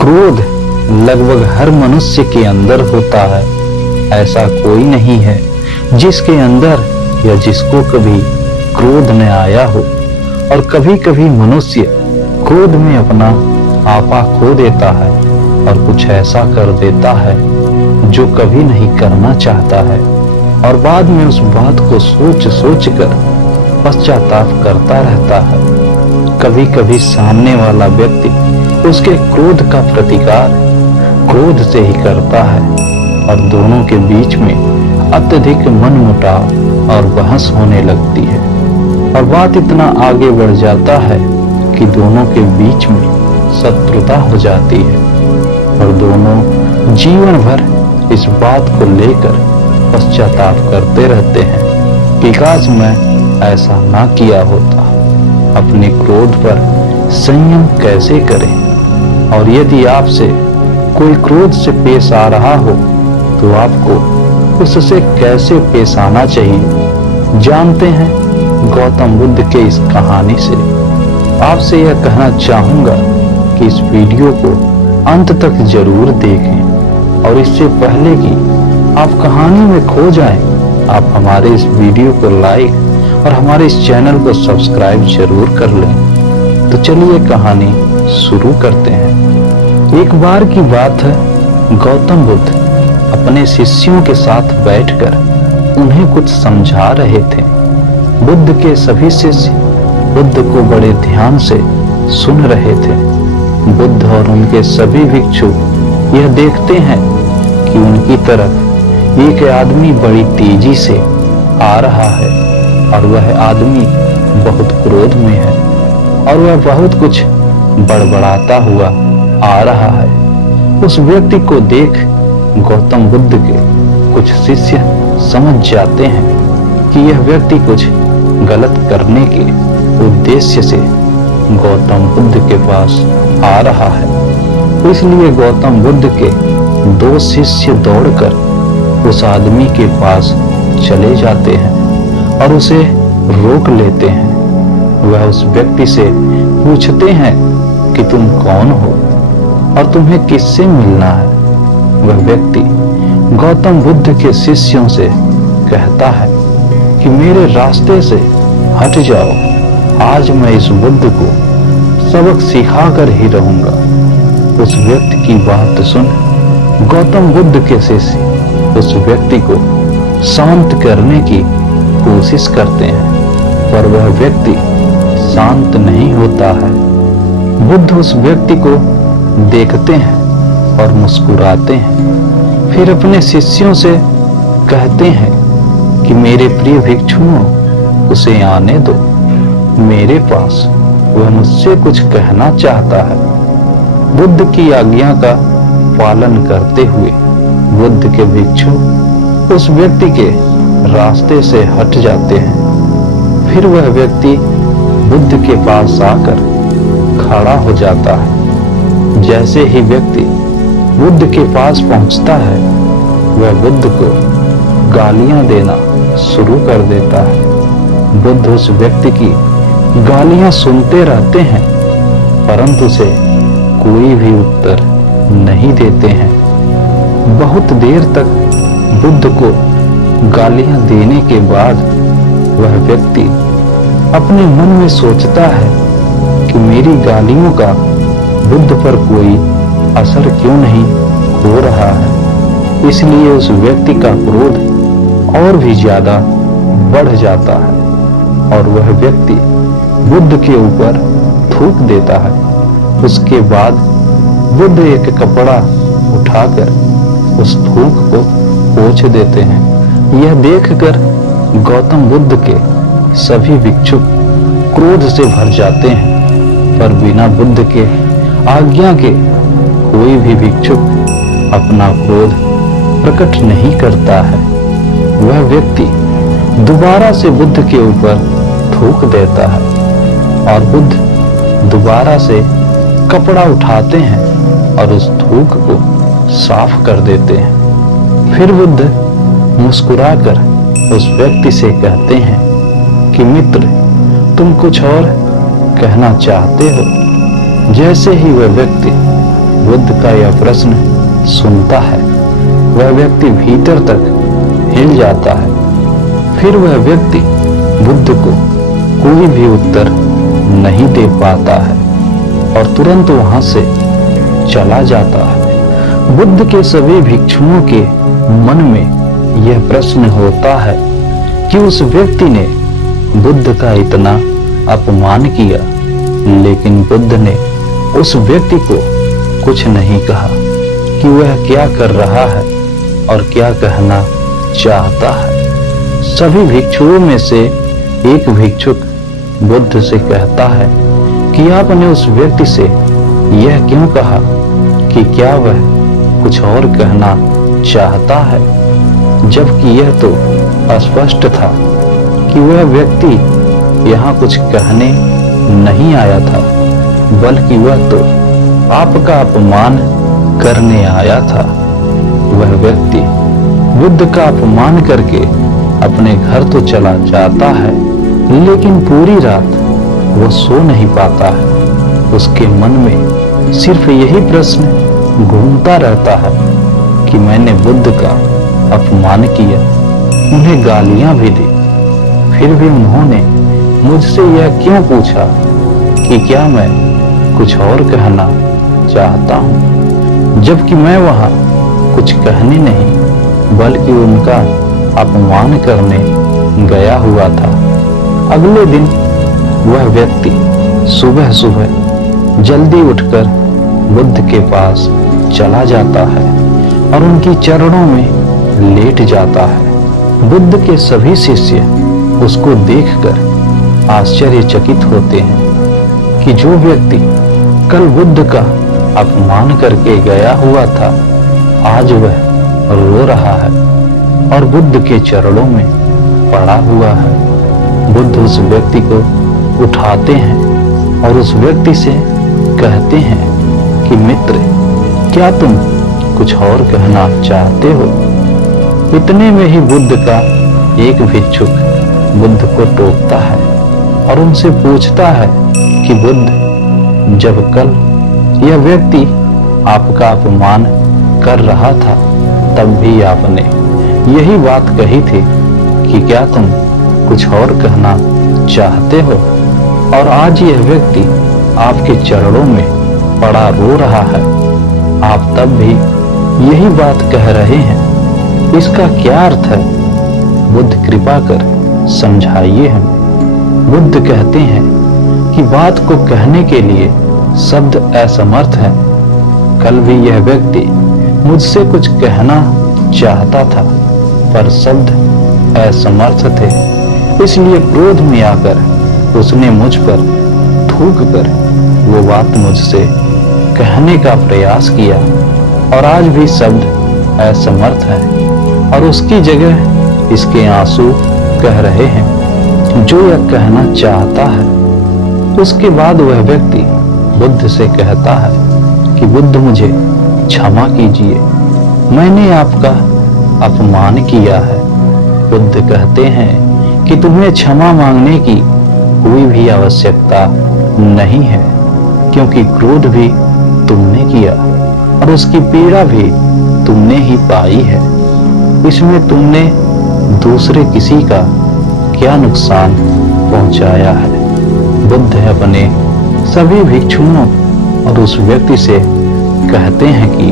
क्रोध लगभग हर मनुष्य के अंदर होता है। ऐसा कोई नहीं है जिसके अंदर या जिसको कभी क्रोध न आया हो। और कभी कभी मनुष्य क्रोध में अपना आपा खो देता है और कुछ ऐसा कर देता है जो कभी नहीं करना चाहता है, और बाद में उस बात को सोच कर पश्चाताप करता रहता है। कभी कभी सामने वाला व्यक्ति उसके क्रोध का प्रतिकार क्रोध से ही करता है और दोनों के बीच में अत्यधिक मनमुटाव और बहस होने लगती है, और बात इतना आगे बढ़ जाता है कि दोनों के बीच में शत्रुता हो जाती है और दोनों जीवन भर इस बात को लेकर पश्चाताप करते रहते हैं कि काश मैं ऐसा ना किया होता। अपने क्रोध पर संयम कैसे करें, और यदि आपसे कोई क्रोध से पेश आ रहा हो तो आपको उससे कैसे पेश आना चाहिए, जानते हैं गौतम बुद्ध के इस कहानी से। आपसे यह कहना चाहूंगा कि इस वीडियो को अंत तक जरूर देखें, और इससे पहले कि आप कहानी में खो जाएं, आप हमारे इस वीडियो को लाइक और हमारे इस चैनल को सब्सक्राइब जरूर कर लें। तो चलिए कहानी शुरू करते हैं। एक बार की बात है, गौतम बुद्ध अपने शिष्यों के साथ बैठकर उन्हें कुछ समझा रहे थे। बुद्ध के सभी शिष्य बुद्ध को बड़े ध्यान से सुन रहे थे। बुद्ध और उनके सभी भिक्षु यह देखते हैं कि उनकी तरफ एक आदमी बड़ी तेजी से आ रहा है, और वह आदमी बहुत क्रोध में है और वह बहुत कुछ बड़बड़ाता हुआ आ रहा है। उस व्यक्ति को देख गौतम बुद्ध के कुछ शिष्य समझ जाते हैं कि यह व्यक्ति कुछ गलत करने के उद्देश्य से गौतम बुद्ध के पास आ रहा है। इसलिए गौतम बुद्ध के दो शिष्य दौड़कर उस आदमी के पास चले जाते हैं और उसे रोक लेते हैं। वह उस व्यक्ति से पूछते हैं कि तुम कौन हो और तुम्हें किससे मिलना है। वह व्यक्ति गौतम बुद्ध के शिष्यों से कहता है कि मेरे रास्ते से हट जाओ, आज मैं इस बुद्ध को सबक सिखाकर ही रहूंगा। उस व्यक्ति की बात सुन गौतम बुद्ध के शिष्य उस व्यक्ति को शांत करने की कोशिश करते हैं, पर वह व्यक्ति शांत नहीं होता है। बुद्ध उस व्यक्ति को देखते हैं और मुस्कुराते हैं। फिर अपने शिष्यों से कहते हैं कि मेरे प्रिय भिक्षुओं, उसे आने दो, मेरे पास वह मुझसे कुछ कहना चाहता है। बुद्ध की आज्ञा का पालन करते हुए बुद्ध के भिक्षु उस व्यक्ति के रास्ते से हट जाते हैं। फिर वह व्यक्ति बुद्ध के पास आकर खड़ा हो जाता है। जैसे ही व्यक्ति बुद्ध के पास पहुंचता है, वह बुद्ध को गालियां देना शुरू कर देता है। बुद्ध उस व्यक्ति की गालियां सुनते रहते हैं, परंतु उसे कोई भी उत्तर नहीं देते हैं। बहुत देर तक बुद्ध को गालियां देने के बाद वह व्यक्ति अपने मन में सोचता है कि मेरी गालियों का बुद्ध पर कोई असर क्यों नहीं हो रहा है। इसलिए उस व्यक्ति का क्रोध और भी ज्यादा बढ़ जाता है और वह व्यक्ति बुद्ध के ऊपर थूक देता है। उसके बाद बुद्ध एक कपड़ा उठाकर उस थूक को पोंछ देते हैं। यह देखकर गौतम बुद्ध के सभी भिक्षुक क्रोध से भर जाते हैं, पर बिना बुद्ध के आज्ञा के कोई भी भिक्षुक अपना क्रोध प्रकट नहीं करता है। वह व्यक्ति दोबारा से बुद्ध के ऊपर थूक देता है और बुद्ध दोबारा से कपड़ा उठाते हैं और उस थूक को साफ कर देते हैं। फिर बुद्ध मुस्कुराकर उस व्यक्ति से कहते हैं कि मित्र, तुम कुछ और कहना चाहते हो। जैसे ही वह व्यक्ति बुद्ध का यह प्रश्न सुनता है वह व्यक्ति भीतर तक हिल जाता है। फिर वह व्यक्ति बुद्ध को कोई भी उत्तर नहीं दे पाता है और तुरंत वहां से चला जाता है। बुद्ध के सभी भिक्षुओं के मन में यह प्रश्न होता है कि उस व्यक्ति ने बुद्ध का इतना अपमान किया, लेकिन बुद्ध ने उस व्यक्ति को कुछ नहीं कहा कि वह क्या कर रहा है और क्या कहना चाहता है। सभी भिक्षुओं में से एक भिक्षुक बुद्ध से कहता है कि आपने उस व्यक्ति से यह क्यों कहा कि क्या वह कुछ और कहना चाहता है, जबकि यह तो स्पष्ट था कि वह व्यक्ति यहाँ कुछ कहने नहीं आया था, बल्कि वह तो आपका अपमान करने आया था। वह व्यक्ति बुद्ध का अपमान करके अपने घर तो चला जाता है, लेकिन पूरी रात वह सो नहीं पाता है। उसके मन में सिर्फ यही प्रश्न घूमता रहता है कि मैंने बुद्ध का अपमान किया, उन्हें गालियां भी दी, फिर भी उन्होंने मुझसे यह क्यों पूछा कि क्या मैं कुछ और कहना चाहता हूं, जबकि मैं वहां कुछ कहने नहीं बल्कि उनका अपमान करने गया हुआ था। अगले दिन वह व्यक्ति सुबह सुबह जल्दी उठकर बुद्ध के पास चला जाता है और उनकी चरणों में लेट जाता है। बुद्ध के सभी शिष्य उसको देखकर आश्चर्यचकित होते हैं कि जो व्यक्ति कल बुद्ध का अपमान करके गया हुआ था, आज वह रो रहा है और बुद्ध के चरणों में पड़ा हुआ है। बुद्ध उस व्यक्ति को उठाते हैं और उस व्यक्ति से कहते हैं कि मित्र, क्या तुम कुछ और कहना चाहते हो? इतने में ही बुद्ध का एक भिक्षुक बुद्ध को टोकता है और उनसे पूछता है कि बुद्ध, जब कल यह व्यक्ति आपका अपमान कर रहा था तब भी आपने यही बात कही थी कि क्या तुम कुछ और कहना चाहते हो, और आज यह व्यक्ति आपके चरणों में पड़ा रो रहा है, आप तब भी यही बात कह रहे हैं, इसका क्या अर्थ है? बुद्ध कृपा कर समझाइए हमें। बुद्ध कहते हैं कि बात को कहने के लिए शब्द असमर्थ है। कल भी यह व्यक्ति मुझसे कुछ कहना चाहता था पर शब्द असमर्थ थे, इसलिए क्रोध में आकर उसने मुझ पर थूक कर वो बात मुझसे कहने का प्रयास किया, और आज भी शब्द असमर्थ है और उसकी जगह इसके आंसू कह रहे हैं जो यह कहना चाहता है। उसके बाद वह व्यक्ति बुद्ध से कहता है कि बुद्ध, मुझे क्षमा कीजिए, मैंने आपका अपमान किया है। बुद्ध कहते हैं कि तुम्हें क्षमा मांगने की कोई भी आवश्यकता नहीं है, क्योंकि क्रोध भी तुमने किया और उसकी पीड़ा भी तुमने ही पाई है। इसमें तुमने दूसरे किसी का क्या नुकसान पहुंचाया है? बुद्ध अपने सभी भिक्षुओं और उस व्यक्ति से कहते हैं कि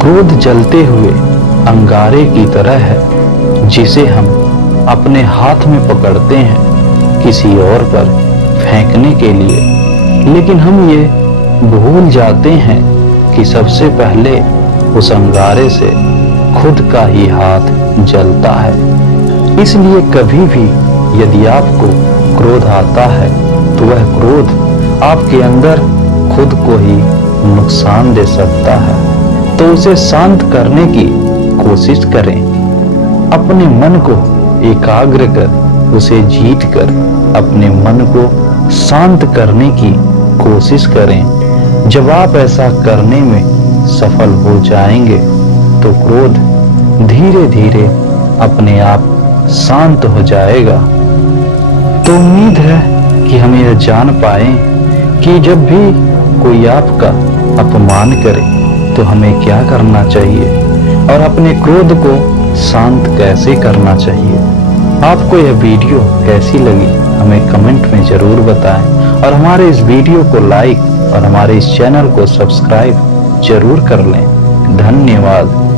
क्रोध जलते हुए अंगारे की तरह है, जिसे हम अपने हाथ में पकड़ते हैं किसी और पर फेंकने के लिए, लेकिन हम ये भूल जाते हैं कि सबसे पहले उस अंगारे से खुद का ही हाथ जलता है। इसलिए कभी भी यदि आपको क्रोध आता है तो वह क्रोध आपके अंदर खुद को ही नुकसान दे सकता है, तो उसे शांत करने की कोशिश करें। अपने मन को एकाग्र कर उसे जीत कर अपने मन को शांत करने की कोशिश करें। जब आप ऐसा करने में सफल हो जाएंगे तो क्रोध धीरे धीरे अपने आप शांत हो जाएगा। तो उम्मीद है कि हम यह जान पाए कि जब भी कोई आपका अपमान करे तो हमें क्या करना चाहिए और अपने क्रोध को शांत कैसे करना चाहिए। आपको यह वीडियो कैसी लगी हमें कमेंट में जरूर बताएं और हमारे इस वीडियो को लाइक और हमारे इस चैनल को सब्सक्राइब जरूर कर लें। धन्यवाद।